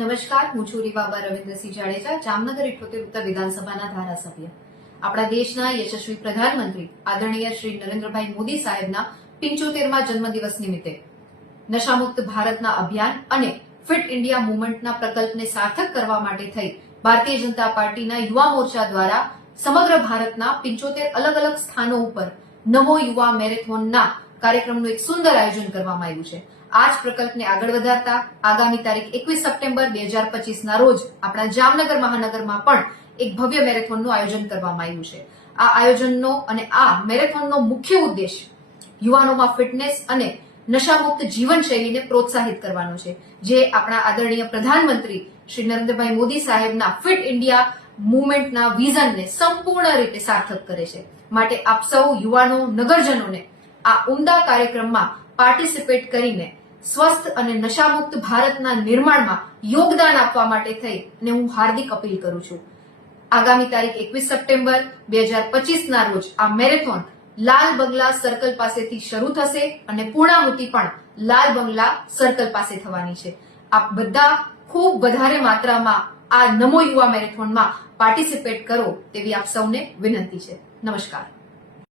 નમસ્કાર, હું છું રીવાબા રવિન્દ્રસિંહ જાડેજા, જામનગર 78 ઉત્તર વિધાનસભાના ધારાસભ્ય. આપણા દેશના યશસ્વી પ્રધાનમંત્રી આદરણીય શ્રી નરેન્દ્રભાઈ મોદી સાહેબના 75મા જન્મદિવસ નિમિત્તે નશામુક્ત ભારતના અભિયાન અને ફિટ ઇન્ડિયા મુવમેન્ટના પ્રકલ્પને સાર્થક કરવા માટે થઈ ભારતીય જનતા પાર્ટીના યુવા મોરચા દ્વારા સમગ્ર ભારતના 75 અલગ અલગ સ્થાનો ઉપર નમો યુવા મેરેથોનના કાર્યક્રમનું એક સુંદર આયોજન કરવામાં આવ્યું છે. આ જ પ્રકલ્પને આગળ વધારતા આગામી તારીખ 21 સપ્ટેમ્બર 2025ના રોજ આપણા જામનગર મહાનગરમાં પણ એક ભવ્ય મેરેથોનનું આયોજન કરવામાં આવ્યું છે. આ આયોજનનો અને આ મેરેથોનનો મુખ્ય ઉદ્દેશ યુવાનોમાં ફિટનેસ અને નશામુક્ત જીવનશૈલીને પ્રોત્સાહિત કરવાનો છે, જે આપણા આદરણીય પ્રધાનમંત્રી શ્રી નરેન્દ્રભાઈ મોદી સાહેબના ફિટ ઇન્ડિયા મુવમેન્ટના વિઝનને સંપૂર્ણ રીતે સાર્થક કરે છે. માટે આપ સૌ યુવાનો નગરજનોને આ ઉમદા કાર્યક્રમમાં પાર્ટિસિપેટ કરીને સ્વસ્થ અને નશામુક્ત ભારતના નિર્માણમાં યોગદાન આપવા માટે થઈને હું હાર્દિક અપીલ કરું છું. આગામી તારીખ 21 સપ્ટેમ્બર 2025ના રોજ આ મેરેથોન લાલ બંગલા સર્કલ પાસેથી શરૂ થશે અને પૂર્ણાહુતિ પણ લાલ બંગલા સર્કલ પાસે થવાની છે. આપ બધા ખૂબ વધારે માત્રામાં આ નમો યુવા મેરેથોનમાં પાર્ટિસિપેટ કરો તેવી આપ સૌને વિનંતી છે. નમસ્કાર.